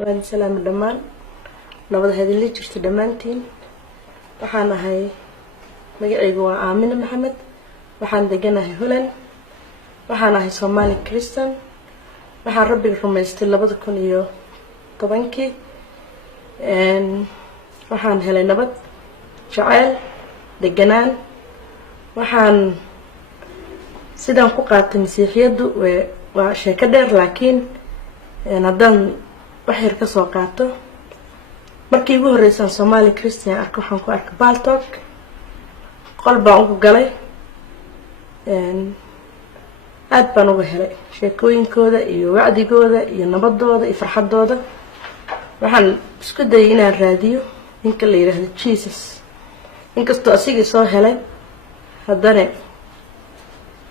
waan salaam dhamaan nabad hadii la jirto dhamaantiin waxaan ahay magacaygu waa Aamina Maxamed waxaan deganahay Holland waxaan ahay Somali Christian waxaan rabbiga rumaystay 2010 waxaan helay nabad jacayl deganaan waxaan sidaan ku qaatay masiixiyadu waa sheeko dheer laakiin haddaan wax yar ka soo qaato markii ugu horeysay Somali Christian arko waxaan ku arkay Baltok qol baan ugu galay aad baan uga helay sheekooyinkooda iyo wacdigooda iyo nabadooda iyo farxadooda waxaan isku dayay inaan raadiyo ninka la yiraahdo Jesus inkastoo asigii soo helay haddana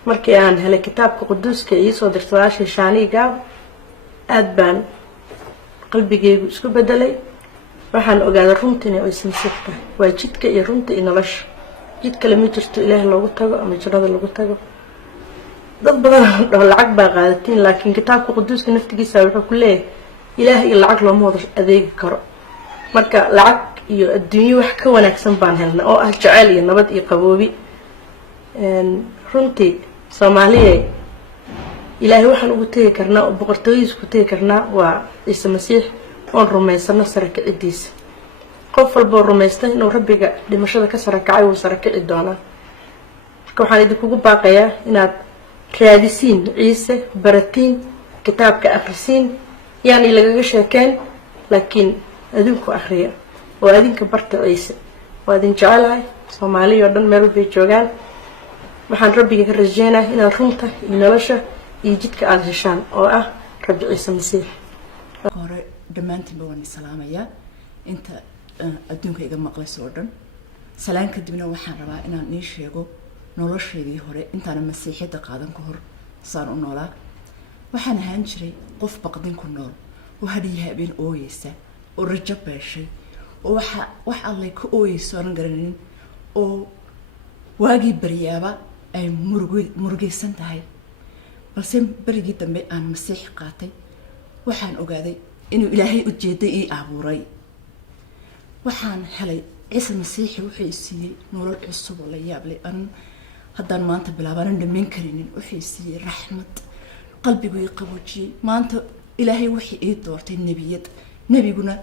markii aan helay kitaabka quduuska iyo soo dirtay shaaniga aad baan qalbigaygu isku bedelay waxaan ogaaday runtii ay sinsiirta waa jidka iyo runta iyo nolosha jidka lama jirto Ilaahay loogu tago ama jannada lagu tago dad badan oo lacag baa qaadatiin laakiin kitaabka quduuska naftigiisa wuxuu ku leeyahay Ilaahay iyo lacag looma wada adeegi karo marka lacag iyo adduunyo wax ka wanaagsan baan helnaa oo ah jacayl iyo nabad iyo qaboobi runtii Soomaaliyeed Ilaahay waxaan ugu tagi karnaa oo boqortooyadiisa ku tagi karnaa waa Ciise Masiix oo rumaysana saraakiiciisa qof walba rumaystay inuu rabbiga dhimashada ka sarakacay uu saraakici doona marka waxaan idinku baaqayaa inaad raadisiin Ciise baratiin kitaabka akhrisin yani lagaga sheekeen laakiin adinku akhriya oo adinka barta Ciise waa idin jecelahay Soomaaliya oo dhan meel bay joogaan waxaan rabbiga ka rajeynayaa inaad runta iyo nolosha iyo jidka aad heshaan oo ah Rabbi Ciise Masiix hore dhamaantiin baan salaamayaa inta adduunka iga maqlayso oo dhan salaan kadibna waxaan rabaa inaan ii sheego nolosheedii hore intaan masiixiyada qaadan ka hor saan u noolaa waxaan ahaan jiray qof baqdin ku nool oo hadii habeen ooyeysa oo rajo beeshay oo wax allay ku ooyeyso aan garanin oo waagi baryaaba ay murugaysan tahay balse barigii dambe aan masiix qaatay waxaan ogaaday inuu Ilaahay u jeeday ii abuuray waxaan helay Ciise Masiix wuxuu siiyay nolol cusub oo la yaab leh haddaan maanta bilaaban dhameyn karinin wuxuu siiyay raxmad qalbigu ii qaboojiyay maanta Ilaahay wuxuu ii doortay nabiyad nabiguna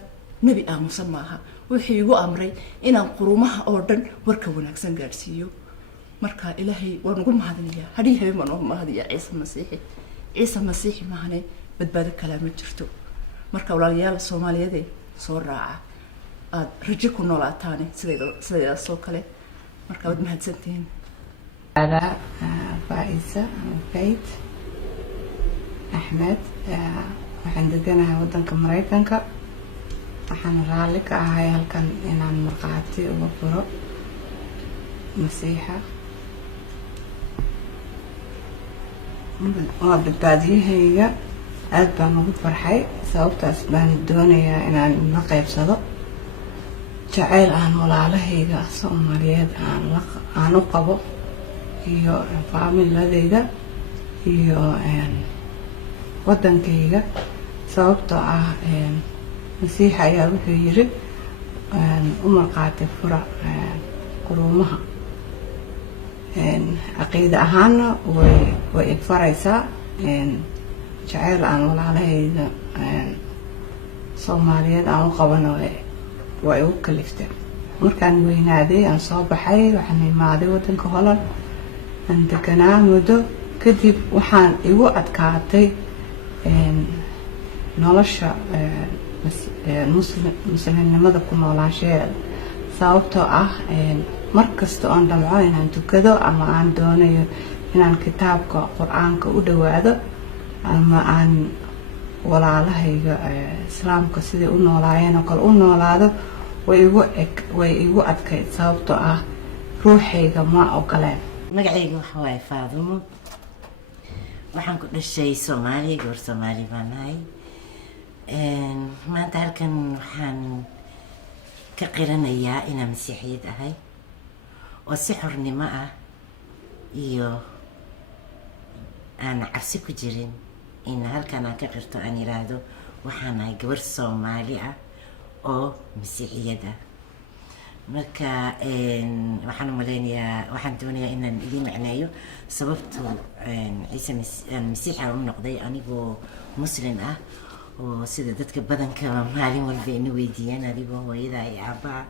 nabi aamusan maaha wuxuu igu amray inaan qurumaha oo dhan warka wanaagsan gaarsiiyo marka Ilaahay waan ugu mahadinayaa hadii habeen waan ugu mahadinayaa Ciise Masiix mahane badbaado kale ma jirto marka walaalayaal Soomaaliyeed soo raaca aad rajo ku noolaataan sidayda soo kale marka wad mahadsantiin على فايزة بيت أحمد waxaan deganahay wadanka Mareykanka waxaan raali ka ahay halkan inaan marqaati uga furo masiixa waa badbaadiyahayga aad baan ugu farxay sababtaas baan doonayaa inaan la qaybsado jacayl aan walaalahayga Soomaaliyeed aan u qabo iyo faamiladayda iyo wadankayga sababtoo ah masiixa ayaa wuxuu yiri u marqaati fura quruumaha aqeeda ahaana way faraysaa jacayl aan walaalahayga Soomaaliyeed aan u qabano way u kaliftay markaan weynaaday aan soo baxay waxaan imaaday wadanka Holland aan deganaa muddo kadib waxaan igu adkaatay nolosha muslimnimada ku noolaanshaheeda sababtoo ah markasta oon dhamco inaan tukado ama aan doonayo inaan kitaabka Qur'aanka u dhawaado ama aan walaalahayga islaamka sidii u noolaayeen oo kale u noolaado way igu adkayd sababtoo ah ruuxayga ma ogoleen magacayga waxa waay Faadumo waxaan ku dhashay Soomaaliya gabar Soomaali baan ahay maanta halkan waxaan ka qiranayaa inaan masiixiyad ahay oo si xornimo ah iyo aan cabsi ku jirin in halkan aan ka qirto aan yiraahdo waxaan ahay gabar Soomaali ah oo masiixiyad ah. marka waxaan maleynayaa waxaan doonayaa inaan idin macneeyo sababta ciise masiix u noqday anigoo muslim ah oo sida dadka badanka maalin walba ina weydiiyaan adigoo hooyada iyo aabbaha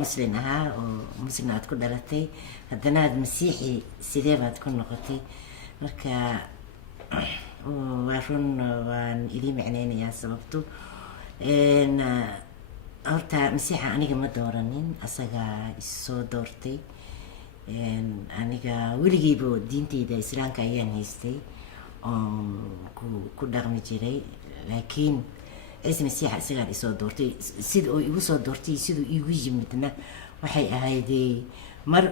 muslim ahaa oo muslim aad ku dhalatay haddana aad masiixi sidee baad ku noqotay. marka waa run waan idin macneynayaa sababtu horta masiixa aniga ma dooranin, asagaa isoo doortay. aniga weligeyba diinteyda islaamka ayaan haystay oo ku dhaqmi jiray, laakiin ciise masiixa isagaan isoo doortay. sida oo igu soo doortay siduu igu yimidna waxay ahayd mar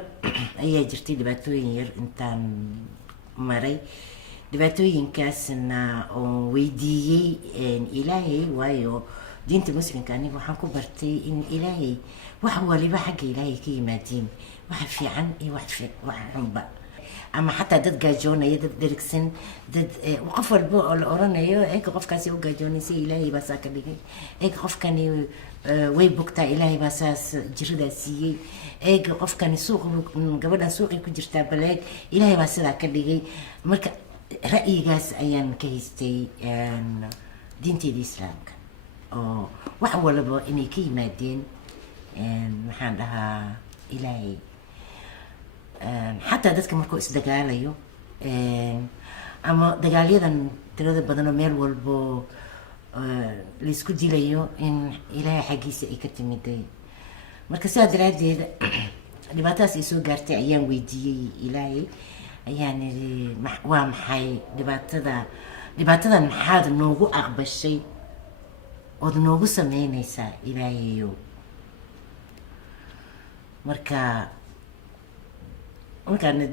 ayaa jirtay dhibaatooyin yar intaan maray. dhibaatooyinkaasna oo weydiiyey ilaahay, waayo diinta muslimka aniga waxaan ku bartay in ilaahay wax waliba xagga ilaahay ka yimaadeen, wax fiican iyo wax xunba, ama xataa dad gaajoonaya, dad dherigsan, dad qof walba oo la oranayo eega qofkaasi u gaajoonaysa ilaahay baa saa ka dhigay, eega qofkani way bogtaa ilaahay baa saas jiradaa siiyey, eega qofkani gabadhan suuqay ku jirtaa baleeg ilaahay baa sidaa ka dhigay. marka ra'yigaas ayaan ka haystay diinteeda islaamka oo wax walba inay ka yimaadeen maxaan dhahaa ilaahay. xataa dadka markuu isdagaalayo ama dagaalyadan tirada badan oo meel walbo laisku dilayo in ilaahay xaggiisa ay ka timiday. marka sidaa daraaddeed dhibaatadaas ay soo gaartay ayaan weydiiyey ilaahay, ayaan iri waa maxay dhibaatadan maxaad noogu aqbashay ood noogu sameynaysaa ilaahayow. markaan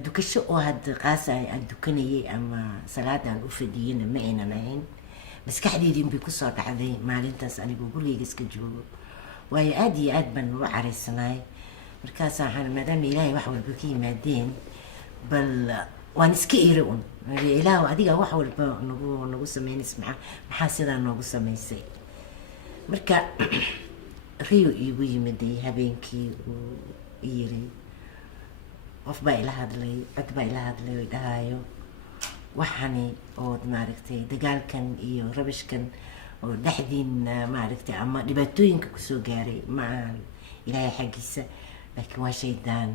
dukasho oo hadda qaasa aan dukanayay ama salaadaan u fadhiyana ma aynan ahayn, maskaxdeydii inbay kusoo dhacday maalintaas anigoo gurigeyga iska joogo, waayo aad iyo aad baan uga caraysanaay. markaas waxaan maadaama ilaahay wax walba ka yimaadeen, bal waan iska iri un ilaahu adiga wax walba nagu sameynays, maxaa sidaa noogu samaysay. marka riyo iigu yimiday habeenkii uu yiri, qof baa ila hadlay, cod baa ila hadlay oo dhahayo waxani ood maaragtay dagaalkan iyo rabashkan oo dhexdiin maaragtay ama dhibaatooyinka kusoo gaaray ma ahan ilaahay xaggiisa, laakiin waa shaydaan.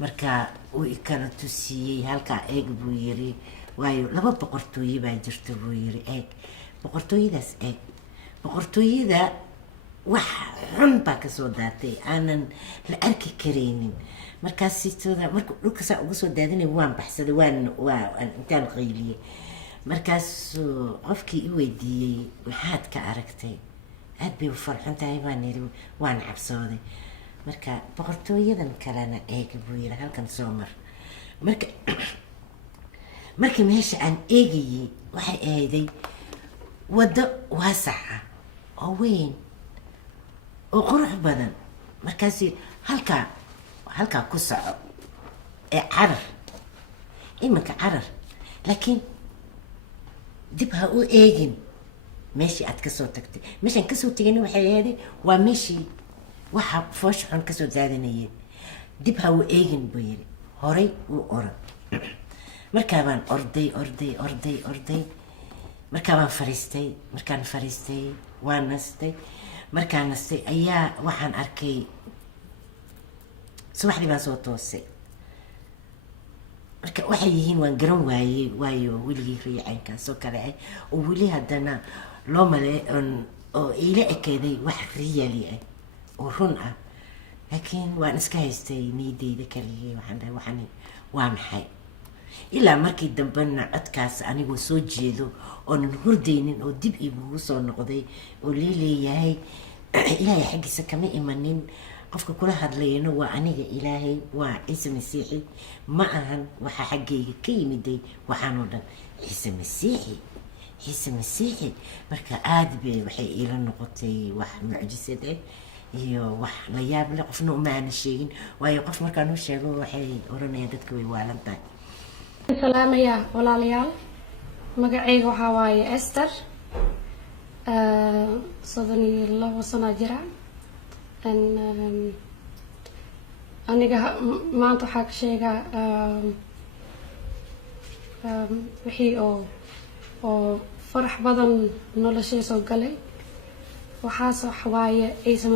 marka uu ikala tusiyey halkaa eeg buu yiri, waayo 2 boqortooye baa jirta buu yiri, eeg boqortooyadaas eeg, boqortooyada wax xun baa kasoo daatay aanan la arki karaynin. markaas marka dhulka saa uga soo daadinay waan baxsaday, waan intaan qayliyey. markaas qofkii i weydiiyey maxaad ka aragtay, aad bay u farxan tahay baan yiri, waan cabsooday. marka boqortooyadan kalena eega buu yiri, halkan soo mar. marka meesha aan eegayey waxay ahayday waddo waasaca oo weyn oo qurux badan. markaas halkaa ku soco ee carar, iminka carar, laakiin dib ha u eegin meeshii aad kasoo tagtay. meeshaan kasoo tegayna waxay ahayday waa meeshii waxa foosh xun kasoo daadinayeen, dib ha u eegin buu yiri, horay u orod. markaabaan orday. markaabaan fariistay, waan nastay. markaan nastay ayaa waxaan arkay, subaxdii baan soo toosay. marka waxay yihiin waan garan waayey, waayo weligii riicaynkaas oo kale ah oo weli haddana loo maleey oo iila ekaaday wax riyali ah oo run ah, laakiin waan iska haystay niideyda kaligay. waxaan dhahay waxani waa maxay, ilaa markii dambena codkaas anigoo soo jeedo oonan hurdaynin oo dib igugu soo noqday oo leeyahay ilaahay xaggiisa kama imanin, qofka kula hadlayana waa aniga ilaahay, waa ciise masiixi, ma ahan waxa xaggayga ka yimiday waxaan oo dhan ciise masiixi. marka aad bay waxay iila noqotay wax mucjisad ah iyo wax la yaab leh, qofna uma aana sheegin, waayo qof markaan u sheego waxay oranayaan dadka way waalan tahay. salaamaya walaalayaal, magacayga waxaa waaye Esther. soddon sano jira aniga maanta waxaa ka sheegaa wixii oo farax badan noloshay soo galay waxaas wax waaye ciise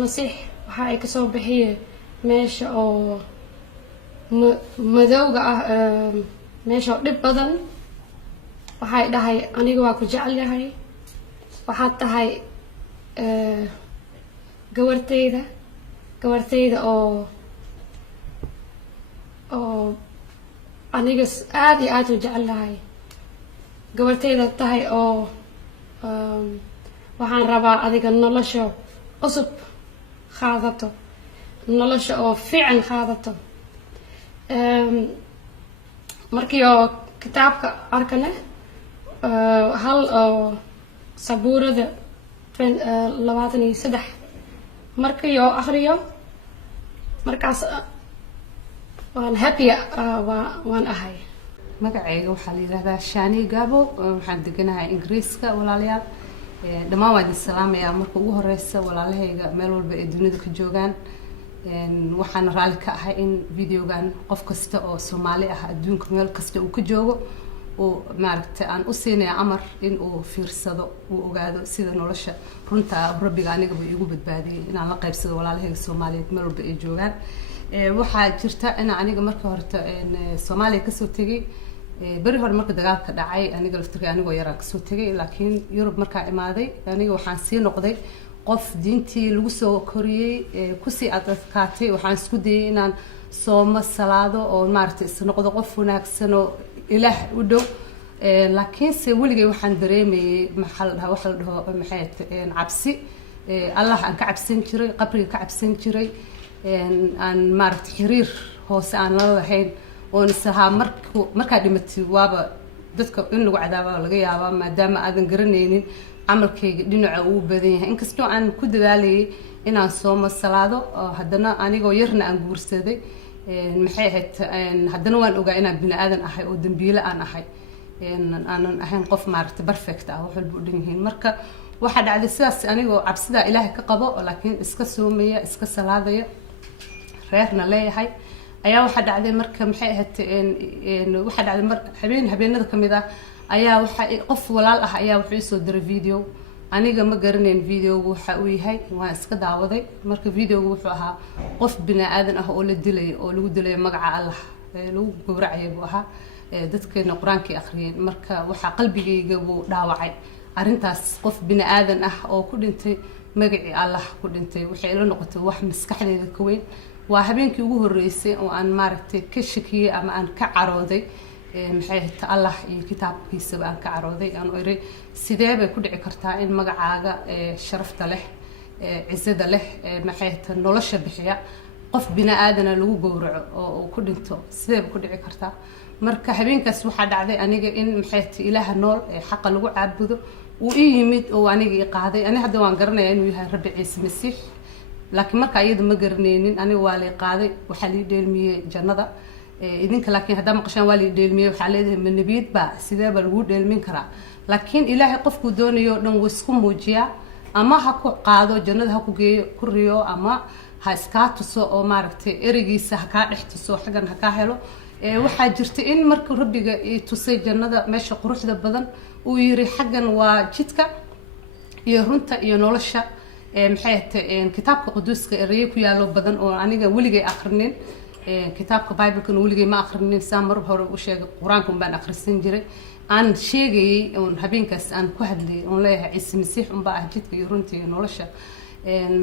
masiix waxa ay kasoo bixiye meesha oo madowga ah meesha oo dhib badan waxay dhahay aniga waa ku jecel yahay waxaad tahay gabartayda oo aniga aad iyo aad u jecel lahay gabartayda tahay oo waxaan rabaa adiga nolosha cusub qaadato nolosha oo fiican qaadato markii oo kitaabka arkane hal oo sabuurada 23 markii oo akhriyo markaas waan happy waan ahay magacayga waxaa la yidhaahdaa Shani Gabo waxaan deganahay Ingiriiska walaalayaal dhammaan waan idin salaamayaa marka ugu horeysa walaalahayga meel walba ee dunida ka joogaan waxaan raali ka ahay in videogan qof kasta oo Soomaali ah adduunka meel kasta uu ka joogo oo maaragtay aan u siinaya amar in uu fiirsado uu ogaado sida nolosha runta rabbiga aniga buu igu badbaadiyay inaan la qaybsado walaalahayga Soomaaliyeed meel walba ay joogaan waxaa jirta in aniga marka horta Soomaaliya ka soo tagay bari hore marka dagaalka dhacay aniga laftirkay anigoo yar aan ka soo tagay laakiin Yurub markaa imaaday aniga waxaan sii noqday qof diintii lagu soo koriyay ku sii adkaatay waxaan isku dayay inaan soomo salaado oo maaragtay is noqdo qof wanaagsan oo ilaah u dhow laakiin se weligay waxaan dareemayay waxa la dhaho maxay cabsi Allah aan ka cabsan jiray qabriga ka cabsan jiray aan maaragtay xiriir hoose aan la lahayn oo isaha markaa dhimatay waaba dadka in lagu cadaabo laga yaabaa maadaama aadan garanaynin camalkayga dhinaca uu badan yahay inkastoo aan ku dadaalayay inaan soomo salaado haddana anigoo yarna aan guursaday maxay ahayd haddana waan ogaa inaan bini aadan ahay oo dambiile aan ahay aanan ahayn qof maaragtay perfect ah wax walba u dhan yihiin marka waxaa dhacday sidaas anigoo cabsidaa ilaahay ka qabo laakiin iska soomaya iska salaadaya reerna leeyahay ayaa waxaa dhacday marka maxay ahayd waxaa dhacday mar habeenada kamid ah ayaa waxa qof walaal ah ayaa wuxuu soo diray video aniga ma garanayn videogu waxa uu yahay waan iska daawaday marka videogu wuxuu ahaa qof bini aadan ah oo la dilay oo lagu dilay magaca Allah lagu gowracay buu ahaa dadkeena quraanka akhriyeen marka waxa qalbigayga uu dhaawacay arintaas qof bini aadan ah oo ku dhintay magaci Allah ku dhintay waxay ila noqotay wax maskaxdayda ka weyn waa habeenkii ugu horeysay oo aan maaragtay ka shakiyay ama aan ka carooday maxay tahay Allah iyo kitaabkiisa aan ka carooday aan oray sidee bay ku dhici kartaa in magacaaga sharafta leh ciisada leh maxay tahay nolosha bixiya qof bini aadan lagu gowraco oo ku dhinto sidee bay ku dhici kartaa marka habeenkaas waxaa dhacday aniga in maxay tahay ilaaha nool ee xaq lagu caabudo uu ii yimid oo aniga ii qaaday aniga hadda waan garanayaa inuu yahay Rabbi Ciise Masiix laakiin marka ayada ma garanaynin aniga waa la qaaday waxa la dheelmiyay jannada idinka laakiin hadda maqashaan waa la dheelmiyay waxa leedahay ma nabiyad ba sidee ba lagu dheelmin karaa laakiin ilaahay qofku doonayo dhan wuu isku muujiyaa ama ha ku qaado jannada ha ku geeyo ku riyo ama ha iska tuso oo maaragtay erigiisa ha ka dhex tuso xagan ha ka helo waxaa jirta in marka rabbiga ii tusay jannada meesha quruxda badan uu yiri xagan waa jidka iyo runta iyo nolosha maxay tahay kitaabka quduuska erey ku yaalo badan oo aniga weligay akrinin kitaabka bible-kan weligay ma akrinin saamar hore u sheegay quraanka baan akhrisan jiray aan sheegay oo habeenkaas aan ku hadlay oo leeyahay Ciise Masiix baa ah jidka iyo runta iyo nolosha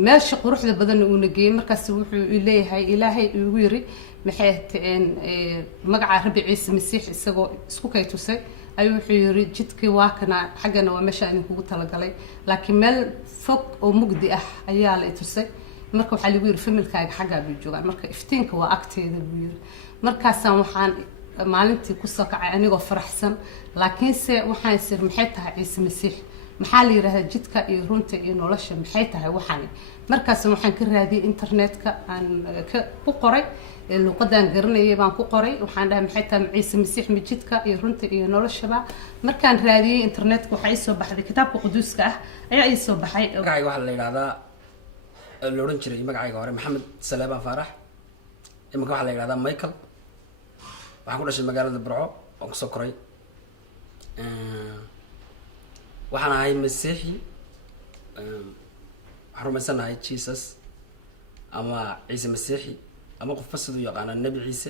meesha quruxda badan uu nageeyay markaas wuxuu leeyahay ilaahay ugu yiri maxay tahay magaca Rabbi Ciise Masiix isagoo isku kay tusay ayuu wuxuu yiri jidkii waa kana xagana waa meesha aan kugu talagalay laakiin meel fog oo mugdi ah ayaa la tusay marka waxa lagu yiri familkaaga xaga buu joogaa marka iftiinka waa agteeda buu yiri markaas waxaan maalintii ku soo kacay anigoo faraxsan laakiin se waxaan isir maxay tahay Ciise Masiix maxaa la yiraahdaa jidka iyo runta iyo nolosha maxay tahay waxani markaas waxaan ka raadiyay internetka aan ku qoray luqadan garanayay baan ku qoray waxaan dhahay maxay tahay ciise masiix jidka iyo runta iyo noloshaba markaan raadiyay internetka waxa ay soo baxday kitaabka quduuska ah ayaa ay soo baxay magacayga waxaa la yiraahdaa la oran jiray magacayga hore maxamed salaabaan faarax imika waxaa la yiraahdaa michael waxaan ku dhashay magaalada burco oo kusoo koray waxaan ahay masiixi waxaan rumaysanahay jesus ama ciise masiixi ama qofba siduu yaqaana nebi ciise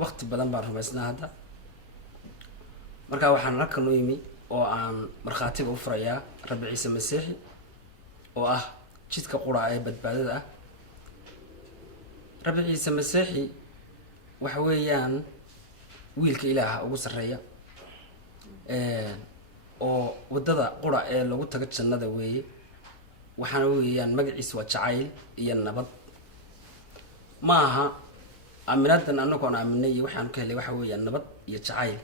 waqti badan baan rumaysnaa hadda markaa waxaan halkan u yimi oo aan markhaatiga u furayaa rabbi ciise masiixi oo ah jidka qura ee badbaadada ah rabbi ciise masiixi waxa weeyaan wiilka ilaaha ugu sarreeya oo wadada qura ee lagu tago jannada weeye waxaana weeyaan magaciisa waa jacayl iyo nabad ma aha aaminadan anagoon aaminay iyo waxaan ka helay waxa weeyaan nabad iyo jacayl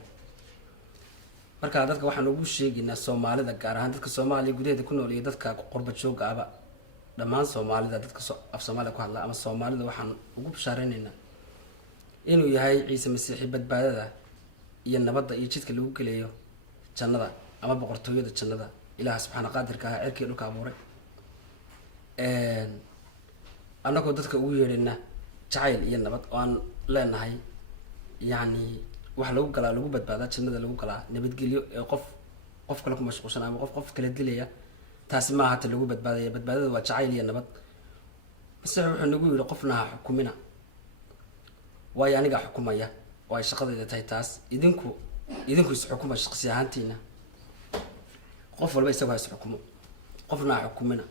marka dadka waxaan ugu sheegaynaa soomaalida gaar ahaan dadka soomaaliya gudaheeda ku nool iyo dadka qurba jooga aba dhammaan soomaalida dadka af soomaaliya ku hadla ama soomaalida waxaan ugu bashaareynayna inuu yahay ciise masiixi badbaadada iyo nabadda iyo jidka lagu gelayo jannada ama boqortooyada jannada ilaah subxaana qaadirka ah cirkii dhulka abuuray annagoo dadka ugu yeedhayna jacayl iyo nabad oo aan leenahay yacni wax lagu galaa lagu badbaadaa jannada lagu galaa nabadgelyo ee qof kale ku mashquulsan ama qof kale dilaya taasi ma aha ta lagu badbaadaya badbaadada waa jacayl iyo nabad masiix wuxuu nagu yidhi qofna ha xukumina waayo anigaa xukumaya oo ay shaqadayda tahay taas idinku is xukuma shaqsi ahaantiina qof walba isagu ha is xukumo qofna ha xukumina